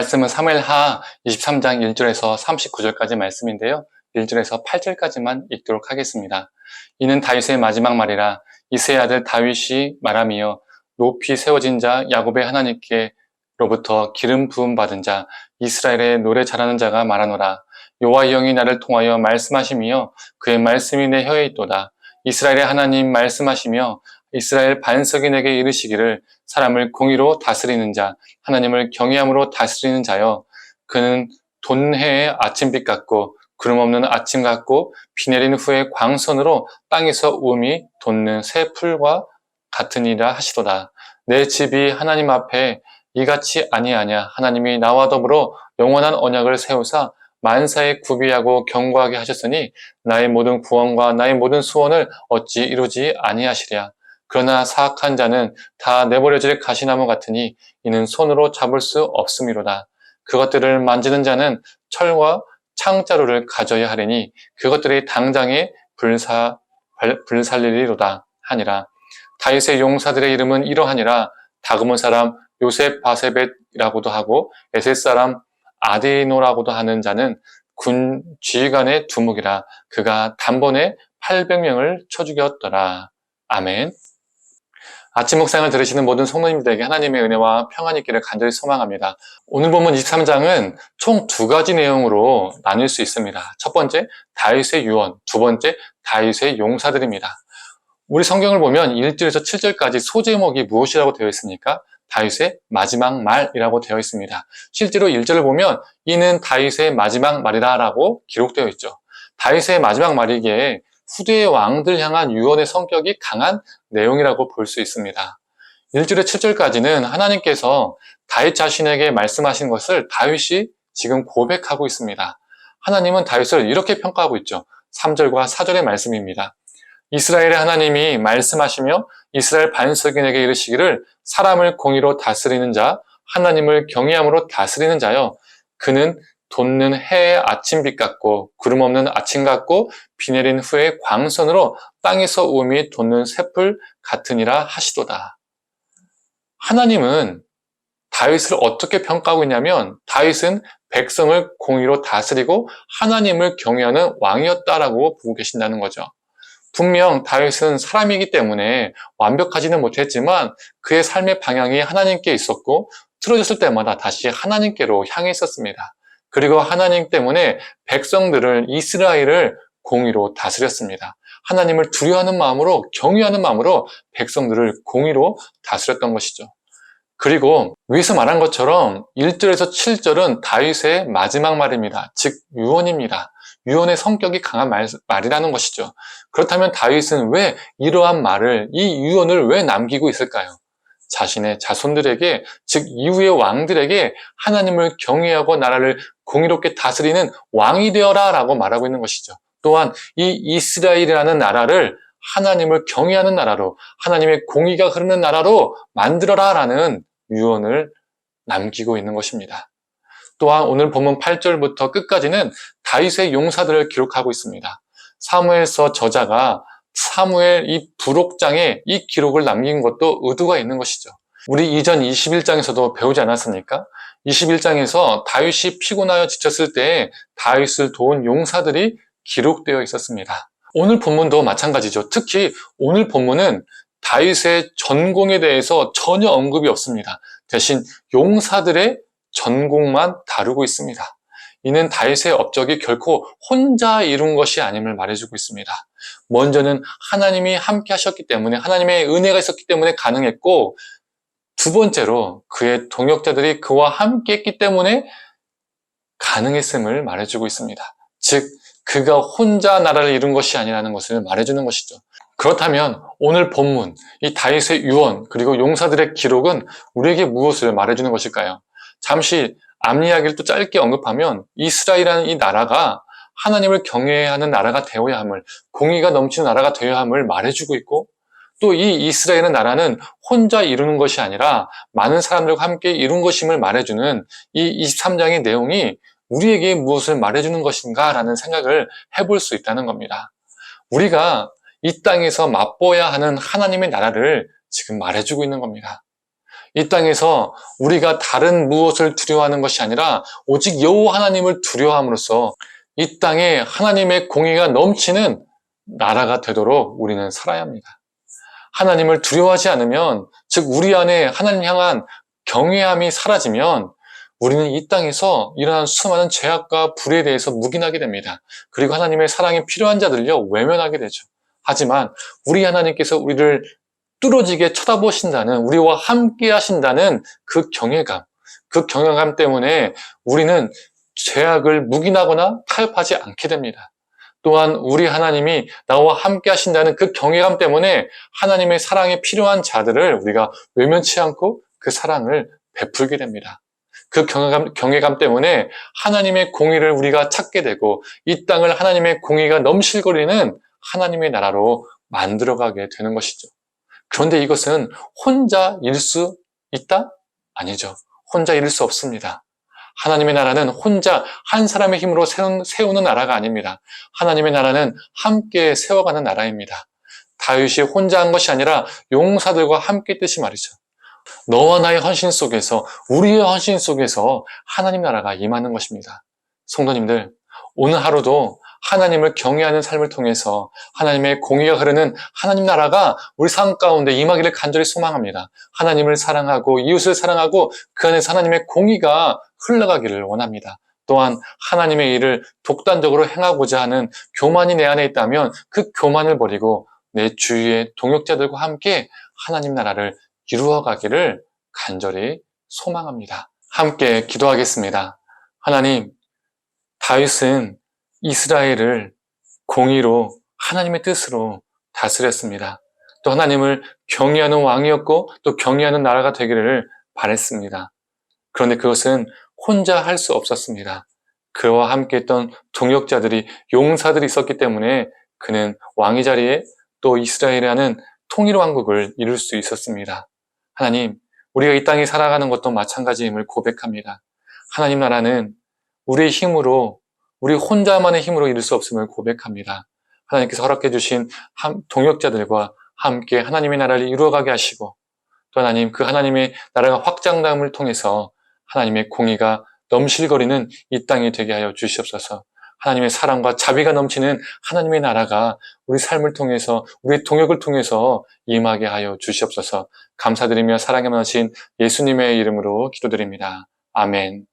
말씀은 사무엘하 23장 1절에서 39절까지 말씀인데요. 1절에서 8절까지만 읽도록 하겠습니다. 이는 다윗의 마지막 말이라. 이새의 아들 다윗이 말하며 높이 세워진 자 야곱의 하나님께로부터 기름 부음 받은 자 이스라엘의 노래 잘하는 자가 말하노라. 여호와의 영이 나를 통하여 말씀하시며 그의 말씀이 내 혀에 있도다. 이스라엘의 하나님 말씀하시며 이스라엘 반석이 내게 이르시기를 사람을 공의로 다스리는 자, 하나님을 경외함으로 다스리는 자여. 그는 돋해의 아침빛 같고 구름 없는 아침 같고 비 내린 후에 광선으로 땅에서 우음이 돋는 새 풀과 같으니라 하시도다. 내 집이 하나님 앞에 이같이 아니하냐. 하나님이 나와 더불어 영원한 언약을 세우사 만사에 구비하고 견고하게 하셨으니 나의 모든 구원과 나의 모든 소원을 어찌 이루지 아니하시랴. 그러나 사악한 자는 다 내버려질 가시나무 같으니 이는 손으로 잡을 수 없음이로다. 그것들을 만지는 자는 철과 창자루를 가져야 하리니 그것들이 당장에 불살리리로다 하니라. 다윗의 용사들의 이름은 이러하니라. 다그몬 사람 요셉 바세벳이라고도 하고 에셋 사람 아데노라고도 하는 자는 군 지휘관의 두목이라. 그가 단번에 800명을 쳐 죽였더라. 아멘. 아침 묵상을 들으시는 모든 성도님들에게 하나님의 은혜와 평안이 있기를 간절히 소망합니다. 오늘 본문 23장은 총 두 가지 내용으로 나눌 수 있습니다. 첫 번째, 다윗의 유언, 두 번째, 다윗의 용사들입니다. 우리 성경을 보면 1절에서 7절까지 소제목이 무엇이라고 되어 있습니까? 다윗의 마지막 말이라고 되어 있습니다. 실제로 1절을 보면 이는 다윗의 마지막 말이라 라고 기록되어 있죠. 다윗의 마지막 말이기에 후대의 왕들 향한 유언의 성격이 강한 내용이라고 볼 수 있습니다. 1절에 7절까지는 하나님께서 다윗 자신에게 말씀하신 것을 다윗이 지금 고백하고 있습니다. 하나님은 다윗을 이렇게 평가하고 있죠. 3절과 4절의 말씀입니다. 이스라엘의 하나님이 말씀하시며 이스라엘 반석인에게 이르시기를 사람을 공의로 다스리는 자, 하나님을 경외함으로 다스리는 자여. 그는 돋는 해의 아침빛 같고 구름 없는 아침 같고 비 내린 후에 광선으로 땅에서 우음이 돋는 새풀 같으니라 하시도다. 하나님은 다윗을 어떻게 평가하고 있냐면 다윗은 백성을 공의로 다스리고 하나님을 경외하는 왕이었다라고 보고 계신다는 거죠. 분명 다윗은 사람이기 때문에 완벽하지는 못했지만 그의 삶의 방향이 하나님께 있었고 틀어졌을 때마다 다시 하나님께로 향해 있었습니다. 그리고 하나님 때문에 백성들을, 이스라엘을 공의로 다스렸습니다. 하나님을 두려워하는 마음으로, 경외하는 마음으로 백성들을 공의로 다스렸던 것이죠. 그리고 위에서 말한 것처럼 1절에서 7절은 다윗의 마지막 말입니다. 즉 유언입니다. 유언의 성격이 강한 말이라는 것이죠. 그렇다면 다윗은 왜 이러한 말을, 이 유언을 왜 남기고 있을까요? 자신의 자손들에게, 즉 이후의 왕들에게 하나님을 경외하고 나라를 공의롭게 다스리는 왕이 되어라 라고 말하고 있는 것이죠. 또한 이 이스라엘이라는 나라를 하나님을 경외하는 나라로, 하나님의 공의가 흐르는 나라로 만들어라 라는 유언을 남기고 있는 것입니다. 또한 오늘 본문 8절부터 끝까지는 다윗의 용사들을 기록하고 있습니다. 사무엘서 저자가 사무엘 이 부록장에 이 기록을 남긴 것도 의도가 있는 것이죠. 우리 이전 21장에서도 배우지 않았습니까? 21장에서 다윗이 피곤하여 지쳤을 때 다윗을 도운 용사들이 기록되어 있었습니다. 오늘 본문도 마찬가지죠. 특히 오늘 본문은 다윗의 전공에 대해서 전혀 언급이 없습니다. 대신 용사들의 전공만 다루고 있습니다. 이는 다윗의 업적이 결코 혼자 이룬 것이 아님을 말해주고 있습니다. 먼저는 하나님이 함께 하셨기 때문에, 하나님의 은혜가 있었기 때문에 가능했고, 두 번째로 그의 동역자들이 그와 함께 했기 때문에 가능했음을 말해주고 있습니다. 즉 그가 혼자 나라를 이룬 것이 아니라는 것을 말해주는 것이죠. 그렇다면 오늘 본문, 이 다윗의 유언 그리고 용사들의 기록은 우리에게 무엇을 말해주는 것일까요? 잠시 앞 이야기를 또 짧게 언급하면 이스라엘이라는 이 나라가 하나님을 경외하는 나라가 되어야 함을, 공의가 넘치는 나라가 되어야 함을 말해주고 있고, 또 이 이스라엘의 나라는 혼자 이루는 것이 아니라 많은 사람들과 함께 이룬 것임을 말해주는 이 23장의 내용이 우리에게 무엇을 말해주는 것인가 라는 생각을 해볼 수 있다는 겁니다. 우리가 이 땅에서 맛보아야 하는 하나님의 나라를 지금 말해주고 있는 겁니다. 이 땅에서 우리가 다른 무엇을 두려워하는 것이 아니라 오직 여호와 하나님을 두려워함으로써 이 땅에 하나님의 공의가 넘치는 나라가 되도록 우리는 살아야 합니다. 하나님을 두려워하지 않으면, 즉 우리 안에 하나님 향한 경외함이 사라지면 우리는 이 땅에서 일어난 수많은 죄악과 불에 대해서 묵인하게 됩니다. 그리고 하나님의 사랑이 필요한 자들요 외면하게 되죠. 하지만 우리 하나님께서 우리를 뚫어지게 쳐다보신다는, 우리와 함께 하신다는 그 경외감 때문에 우리는 죄악을 묵인하거나 타협하지 않게 됩니다. 또한 우리 하나님이 나와 함께 하신다는 그 경외감 때문에 하나님의 사랑에 필요한 자들을 우리가 외면치 않고 그 사랑을 베풀게 됩니다. 그 경외감 때문에 하나님의 공의를 우리가 찾게 되고 이 땅을 하나님의 공의가 넘실거리는 하나님의 나라로 만들어가게 되는 것이죠. 그런데 이것은 혼자 일 수 있다? 아니죠. 혼자 이룰 수 없습니다. 하나님의 나라는 혼자 한 사람의 힘으로 세우는 나라가 아닙니다. 하나님의 나라는 함께 세워가는 나라입니다. 다윗이 혼자 한 것이 아니라 용사들과 함께 했듯이 말이죠. 너와 나의 헌신 속에서, 우리의 헌신 속에서 하나님 나라가 임하는 것입니다. 성도님들, 오늘 하루도 하나님을 경외하는 삶을 통해서 하나님의 공의가 흐르는 하나님 나라가 우리 삶 가운데 임하기를 간절히 소망합니다. 하나님을 사랑하고 이웃을 사랑하고 그 안에서 하나님의 공의가 흘러가기를 원합니다. 또한 하나님의 일을 독단적으로 행하고자 하는 교만이 내 안에 있다면 그 교만을 버리고 내 주위의 동역자들과 함께 하나님 나라를 이루어가기를 간절히 소망합니다. 함께 기도하겠습니다. 하나님, 다윗은 이스라엘을 공의로 하나님의 뜻으로 다스렸습니다. 또 하나님을 경외하는 왕이었고 또 경외하는 나라가 되기를 바랬습니다. 그런데 그것은 혼자 할 수 없었습니다. 그와 함께 했던 동역자들이, 용사들이 있었기 때문에 그는 왕의 자리에 또 이스라엘이라는 통일 왕국을 이룰 수 있었습니다. 하나님, 우리가 이 땅에 살아가는 것도 마찬가지임을 고백합니다. 하나님 나라는 우리의 힘으로, 우리 혼자만의 힘으로 이룰 수 없음을 고백합니다. 하나님께서 허락해 주신 동역자들과 함께 하나님의 나라를 이루어가게 하시고 또 하나님, 그 하나님의 나라가 확장됨을 통해서 하나님의 공의가 넘실거리는 이 땅이 되게 하여 주시옵소서. 하나님의 사랑과 자비가 넘치는 하나님의 나라가 우리 삶을 통해서, 우리의 동역을 통해서 임하게 하여 주시옵소서. 감사드리며 사랑에 많으신 예수님의 이름으로 기도드립니다. 아멘.